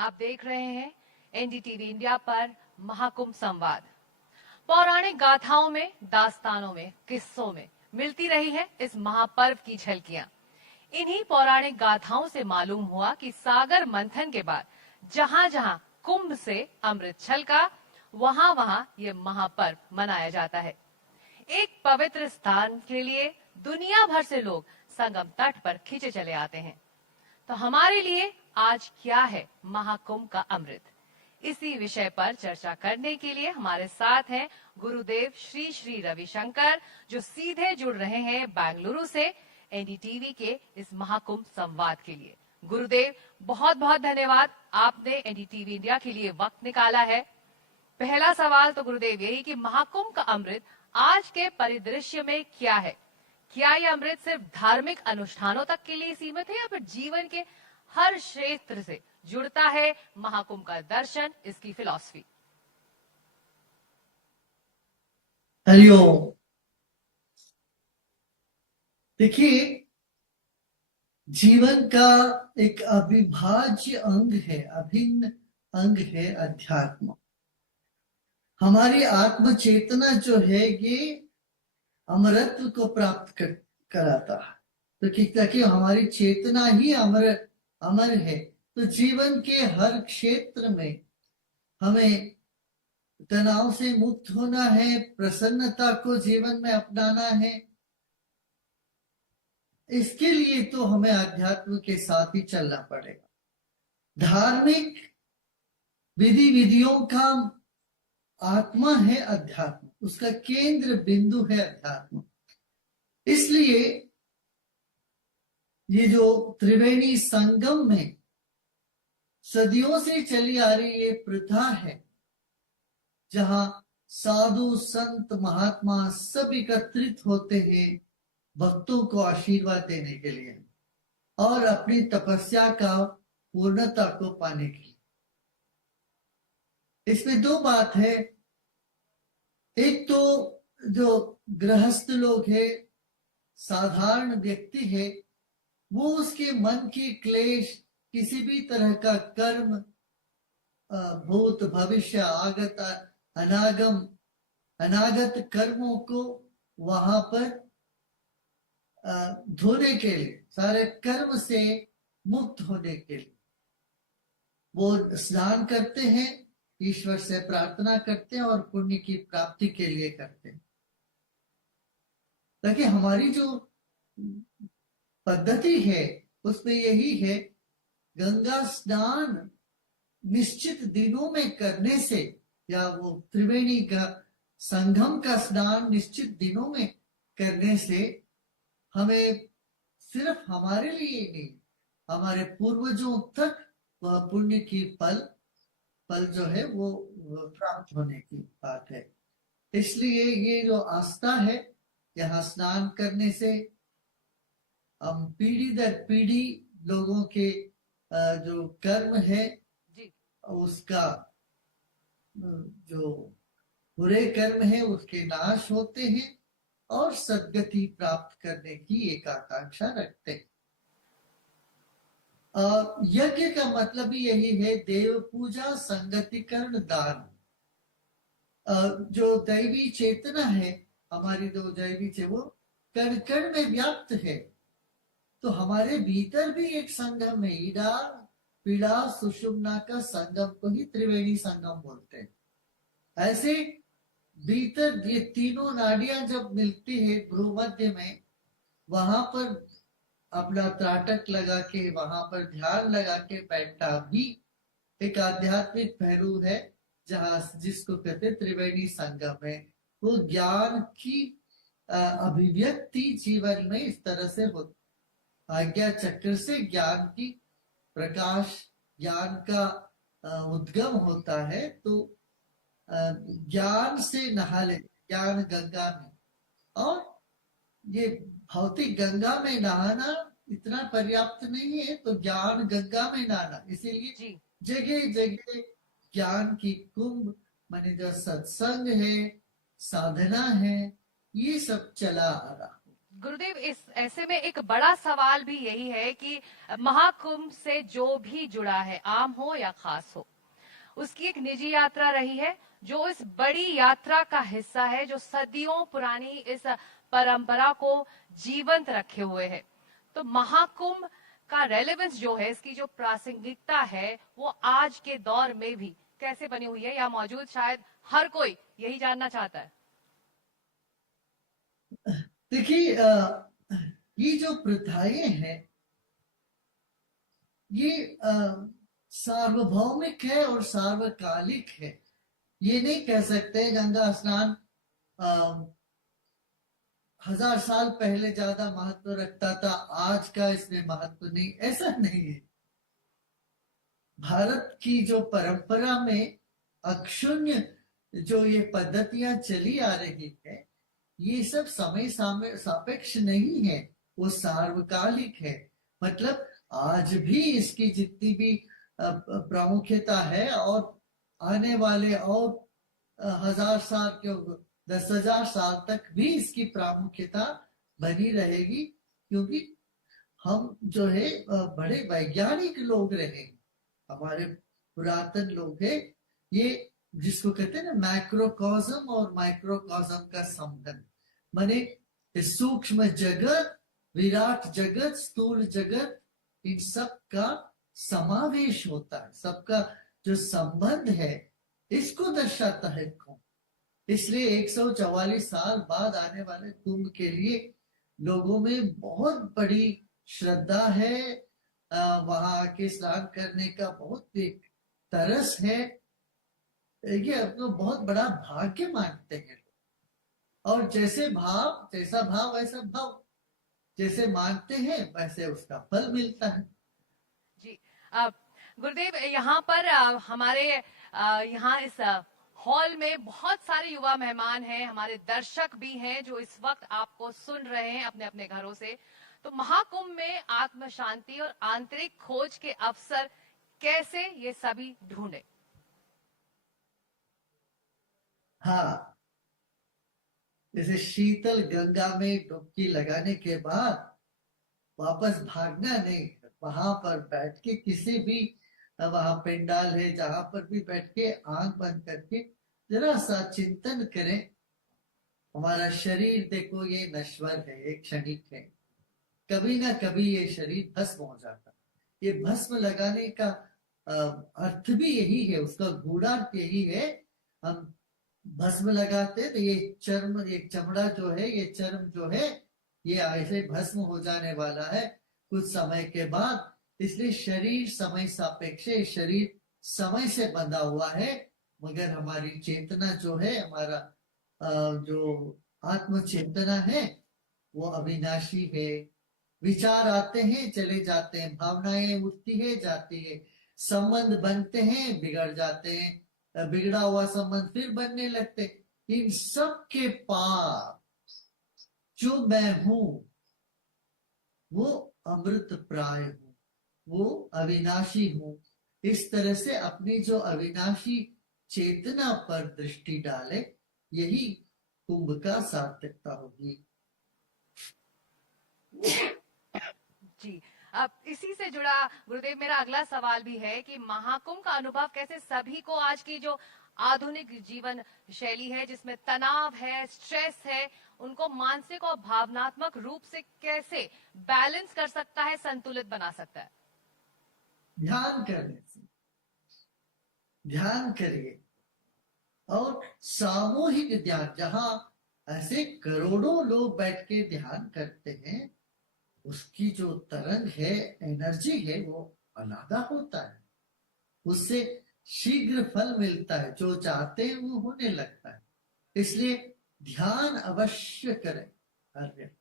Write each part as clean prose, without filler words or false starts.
आप देख रहे हैं एनडीटीवी इंडिया पर महाकुंभ संवाद। पौराणिक गाथाओं में, दास्तानों में, किस्सों में मिलती रही है इस महापर्व की झलकियां। इन्हीं पौराणिक गाथाओं से मालूम हुआ कि सागर मंथन के बाद जहां जहां कुंभ से अमृत छलका, वहां वहां ये महापर्व मनाया जाता है। एक पवित्र स्थान के लिए दुनिया भर से लोग संगम तट पर खींचे चले आते हैं। तो हमारे लिए आज क्या है महाकुंभ का अमृत? इसी विषय पर चर्चा करने के लिए हमारे साथ हैं गुरुदेव श्री श्री रविशंकर, जो सीधे जुड़ रहे हैं बेंगलुरु से एनडीटीवी के इस महाकुंभ संवाद के लिए। गुरुदेव, बहुत बहुत धन्यवाद, आपने एनडीटीवी इंडिया के लिए वक्त निकाला है। पहला सवाल तो गुरुदेव यही कि महाकुंभ का अमृत आज के परिदृश्य में क्या है? क्या यह अमृत सिर्फ धार्मिक अनुष्ठानों तक के लिए सीमित है या फिर जीवन के हर क्षेत्र से जुड़ता है महाकुंभ का दर्शन, इसकी फिलॉसफी? हरिओम। देखिए, जीवन का एक अविभाज्य अंग है, अभिन्न अंग है अध्यात्म। हमारी आत्म चेतना जो है ये अमरत्व को प्राप्त कराता है। तो ताकि हमारी चेतना ही अमर है, तो जीवन के हर क्षेत्र में हमें तनाव से मुक्त होना है, प्रसन्नता को जीवन में अपनाना है। इसके लिए तो हमें अध्यात्म के साथ ही चलना पड़ेगा। धार्मिक विधि विधियों का आत्मा है अध्यात्म, उसका केंद्र बिंदु है अध्यात्म। इसलिए ये जो त्रिवेणी संगम में सदियों से चली आ रही ये प्रथा है, जहां साधु संत महात्मा सब एकत्रित होते हैं भक्तों को आशीर्वाद देने के लिए और अपनी तपस्या का पूर्णता को पाने के लिए। इसमें दो बात है। एक तो जो गृहस्थ लोग है, साधारण व्यक्ति है, वो उसके मन की क्लेश, किसी भी तरह का कर्म, भूत भविष्य आगत अनागत कर्मों को वहां पर धोने के लिए, सारे कर्म से मुक्त होने के लिए वो स्नान करते हैं, ईश्वर से प्रार्थना करते हैं और पुण्य की प्राप्ति के लिए करते हैं। ताकि हमारी जो पद्धति है उसमें यही है, गंगा स्नान निश्चित दिनों में करने से, या वो त्रिवेणी का संगम का स्नान निश्चित दिनों में करने से हमें सिर्फ हमारे लिए नहीं, हमारे पूर्वजों तक वह पुण्य की फल जो है वो प्राप्त होने की बात है। इसलिए ये जो आस्था है, यहाँ स्नान करने से हम पीढ़ी दर पीढ़ी लोगों के जो कर्म है उसका जो बुरे कर्म है उसके नाश होते हैं और सद्गति प्राप्त करने की एक आकांक्षा रखते हैं। यज्ञ का मतलब ही यही है, देव पूजा, संगतिकरण, दान। जो दैवी चेतना है हमारी, जो दैवी चेतना वो कण कण में व्याप्त है। तो हमारे भीतर भी एक संगम है, ईडा पीड़ा सुषुम्ना का संगम को ही त्रिवेणी संगम बोलते हैं। ऐसे भीतर ये तीनों नाड़ियां जब मिलती है भ्रूमध्य में, वहां पर अपना त्राटक लगा के, वहां पर ध्यान लगा के बैठना भी एक आध्यात्मिक पहलू है, जहां जिसको कहते त्रिवेणी संगम है। वो ज्ञान की अभिव्यक्ति जीवन में इस तरह से होती, आज्ञा चक्र से ज्ञान की प्रकाश, ज्ञान का उद्गम होता है। तो ज्ञान से नहा ले, ज्ञान गंगा में। और ये भौतिक गंगा में नहाना इतना पर्याप्त नहीं है, तो ज्ञान गंगा में नहाना। इसीलिए जगह जगह ज्ञान की कुंभ, माने जो सत्संग है, साधना है, ये सब चला आ रहा। गुरुदेव, इस ऐसे में एक बड़ा सवाल भी यही है कि महाकुंभ से जो भी जुड़ा है, आम हो या खास हो, उसकी एक निजी यात्रा रही है जो इस बड़ी यात्रा का हिस्सा है, जो सदियों पुरानी इस परंपरा को जीवंत रखे हुए है। तो महाकुंभ का रेलेवेंस जो है, इसकी जो प्रासंगिकता है, वो आज के दौर में भी कैसे बनी हुई है, या मौजूद शायद हर कोई यही जानना चाहता है। देखिए, ये जो प्रथाएं हैं, ये सार्वभौमिक है और सार्वकालिक है। ये नहीं कह सकते गंगा स्नान 1000 साल पहले ज्यादा महत्व रखता था, आज का इसमें महत्व नहीं, ऐसा नहीं है। भारत की जो परंपरा में अक्षुण्य जो ये पद्धतियां चली आ रही है, ये सब समय सापेक्ष नहीं है, वो सार्वकालिक है। मतलब आज भी इसकी जितनी भी प्रामुख्यता है, और आने वाले और 1000 साल के 10,000 साल तक भी इसकी प्रामुख्यता बनी रहेगी, क्योंकि हम जो है बड़े वैज्ञानिक लोग रहे, हमारे पुरातन लोग हैं। ये जिसको कहते हैं ना मैक्रोकॉज्म और माइक्रोकॉज्म का संबंध, माने सूक्ष्म जगत, विराट जगत, स्थूल जगत, इन सब का समावेश होता है, सबका जो संबंध है, इसको दर्शाता है कुंभ। इसलिए 144 साल बाद आने वाले कुंभ के लिए लोगों में बहुत बड़ी श्रद्धा है, वहां आके स्नान करने का बहुत एक तरस है। ये अपना बहुत बड़ा भाग्य मानते हैं। और जैसा भाव वैसा भाव, जैसे मानते हैं वैसे उसका फल मिलता है। जी, गुरुदेव, यहाँ पर हमारे यहाँ इस हॉल में बहुत सारे युवा मेहमान हैं, हमारे दर्शक भी हैं जो इस वक्त आपको सुन रहे हैं अपने अपने घरों से। तो महाकुंभ में आत्म शांति और आंतरिक खोज के अवसर कैसे ये सभी ढूंढे? हाँ, जैसे शीतल गंगा में डुबकी लगाने के बाद वापस भागना नहीं, वहां पर बैठ के किसी भी, वहां पंडाल है जहां पर भी बैठ के आंख बंद करके जरा सा चिंतन करें। हमारा शरीर देखो ये नश्वर है, एक क्षणिक है, कभी ना कभी ये शरीर भस्म हो जाता। ये भस्म लगाने का अर्थ भी यही है, उसका गूढ़ार्थ यही है। हम भस्म लगाते तो ये चर्म, ये चमड़ा जो है, ये चर्म जो है, ये ऐसे भस्म हो जाने वाला है कुछ समय के बाद। इसलिए शरीर समय सापेक्ष है, शरीर समय से बंधा हुआ है, मगर हमारी चेतना जो है, हमारा जो आत्म चेतना है, वो अविनाशी है। विचार आते हैं चले जाते हैं, भावनाएं उठती है जाती है, संबंध बनते हैं बिगड़ जाते हैं, बिगड़ा हुआ संबंध फिर बनने लगते। इन सब के पार जो मैं हूं वो अमृत प्राय हूं, वो अविनाशी हूं। इस तरह से अपनी जो अविनाशी चेतना पर दृष्टि डाले, यही कुंभ का सार्थकता होगी। जी, अब इसी से जुड़ा गुरुदेव मेरा अगला सवाल भी है कि महाकुंभ का अनुभव कैसे सभी को आज की जो आधुनिक जीवन शैली है, जिसमें तनाव है, स्ट्रेस है, उनको मानसिक और भावनात्मक रूप से कैसे बैलेंस कर सकता है, संतुलित बना सकता है? ध्यान करने से, ध्यान करिए, और सामूहिक ध्यान, जहां ऐसे करोड़ों लोग बैठ के ध्यान करते हैं, उसकी जो तरंग है, एनर्जी है, वो अलग होता है, उससे शीघ्र फल मिलता है, जो चाहते हैं वो होने लगता है। इसलिए ध्यान अवश्य करें हर व्यक्ति।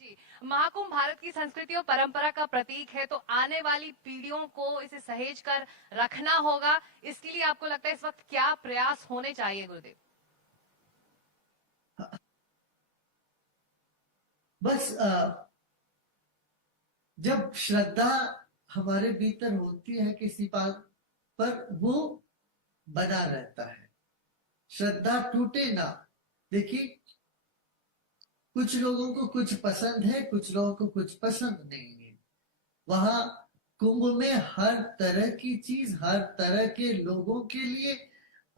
जी, महाकुंभ भारत की संस्कृति और परंपरा का प्रतीक है, तो आने वाली पीढ़ियों को इसे सहेज कर रखना होगा। इसके लिए आपको लगता है इस वक्त क्या प्रयास होने चाहिए गुरुदेव? बस जब श्रद्धा हमारे भीतर होती है किसी बात पर, वो बना रहता है, श्रद्धा टूटे ना। देखिए, कुछ लोगों को कुछ पसंद है, कुछ लोगों को कुछ पसंद नहीं है। वहां कुंभ में हर तरह की चीज, हर तरह के लोगों के लिए,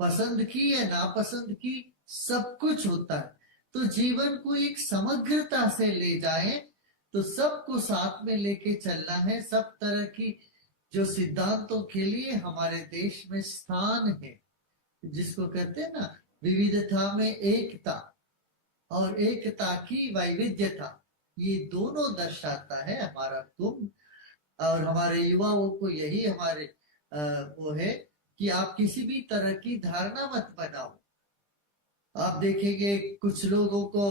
पसंद की या नापसंद की, सब कुछ होता है। तो जीवन को एक समग्रता से ले जाए तो सबको साथ में लेके चलना है। सब तरह की जो सिद्धांतों के लिए हमारे देश में स्थान है, जिसको कहते हैं ना, विविधता में एकता और एकता की वैविध्यता, ये दोनों दर्शाता है हमारा कुंभ। और हमारे युवाओं को यही हमारे वो है कि आप किसी भी तरह की धारणा मत बनाओ। आप देखेंगे कुछ लोगों को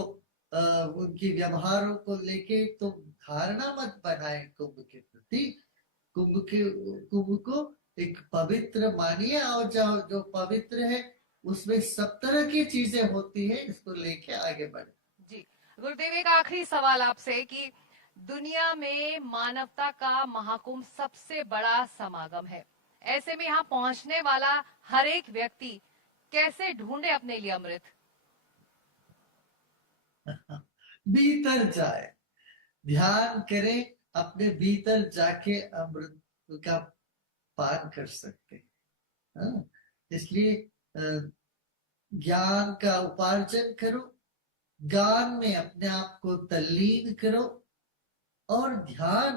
उनकी व्यवहारों को लेके तो धारणा मत बनाए कुंभ के प्रति। कुंभ को एक पवित्र मानिए, और जो जो पवित्र है उसमें सब तरह की चीजें होती है, इसको लेके आगे बढ़े। जी गुरुदेव, एक आखिरी सवाल आपसे कि दुनिया में मानवता का महाकुंभ सबसे बड़ा समागम है, ऐसे में यहाँ पहुंचने वाला हर एक व्यक्ति कैसे ढूंढे अपने लिए अमृत? भीतर जाए, ध्यान करें, अपने भीतर जाके अमृत का पान कर सकते हैं। हाँ? इसलिए ज्ञान का उपार्जन करो, ज्ञान में अपने आप को तल्लीन करो, और ध्यान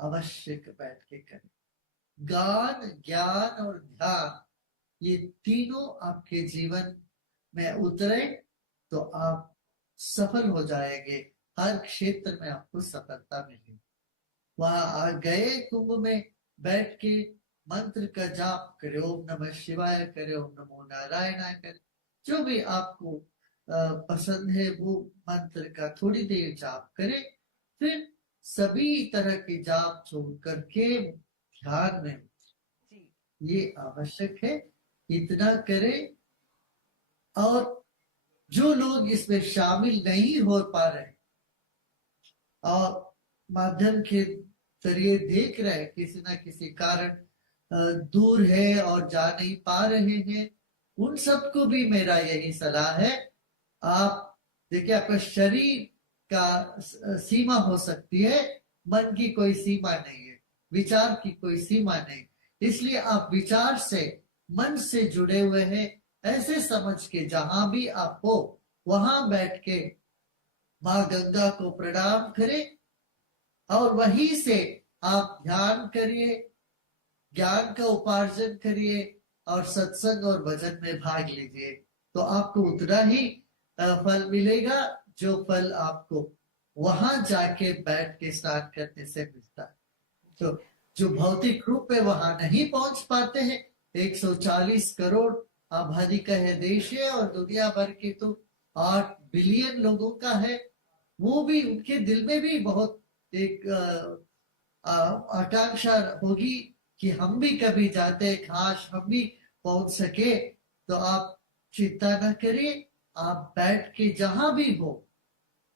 अवश्य बैठ के करें। ज्ञान, ज्ञान और ध्यान, ये तीनों आपके जीवन में उतरे तो आप सफल हो जाएंगे। हर क्षेत्र में आपको सफलता मिलेगी। वहां आ गए कुंभ में बैठ के मंत्र का जाप करे, ओम नमः शिवाय करे, ओम नमो नारायण करे, जो भी आपको पसंद है वो मंत्र का थोड़ी देर जाप करे। फिर सभी तरह के जाप छोड़ करके ध्यान में, ये आवश्यक है, इतना करे। और जो लोग इसमें शामिल नहीं हो पा रहे और माध्यम के जरिए देख रहे, किसी ना किसी कारण दूर है और जा नहीं पा रहे हैं, उन सबको भी मेरा यही सलाह है। आप देखिए, आपका शरीर का सीमा हो सकती है, मन की कोई सीमा नहीं है, विचार की कोई सीमा नहीं। इसलिए आप विचार से, मन से जुड़े हुए हैं, ऐसे समझ के जहां भी आप हो वहां बैठ के माँ गंगा को प्रणाम करें, और वहीं से आप ध्यान करिए, ज्ञान का उपार्जन करिए, और सत्संग और भजन में भाग लीजिए। तो आपको उतना ही फल मिलेगा जो फल आपको वहां जाके बैठ के स्नान करने से मिलता है। तो जो भौतिक रूप में वहां नहीं पहुंच पाते हैं, 140 करोड़ आबादी का है देश है, और दुनिया भर के तो 8 बिलियन लोगों का है। वो भी, उनके दिल में भी बहुत एक आकांक्षा होगी कि हम भी कभी जाते, काश हम भी पहुंच सके। तो आप चिंता न करिए, आप बैठ के जहां भी हो,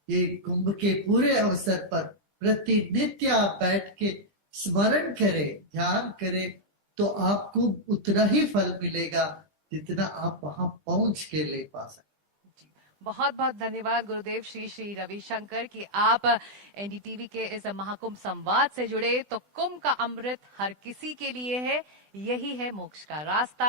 ये कुंभ के पूरे अवसर पर प्रतिनित्य आप बैठ के स्मरण करें, ध्यान करें, तो आपको उतना ही फल मिलेगा जितना आप वहां पहुंच के ले पा सकते। बहुत बहुत धन्यवाद गुरुदेव श्री श्री रविशंकर कि आप एनडीटीवी के इस महाकुंभ संवाद से जुड़े। तो कुंभ का अमृत हर किसी के लिए है, यही है मोक्ष का रास्ता।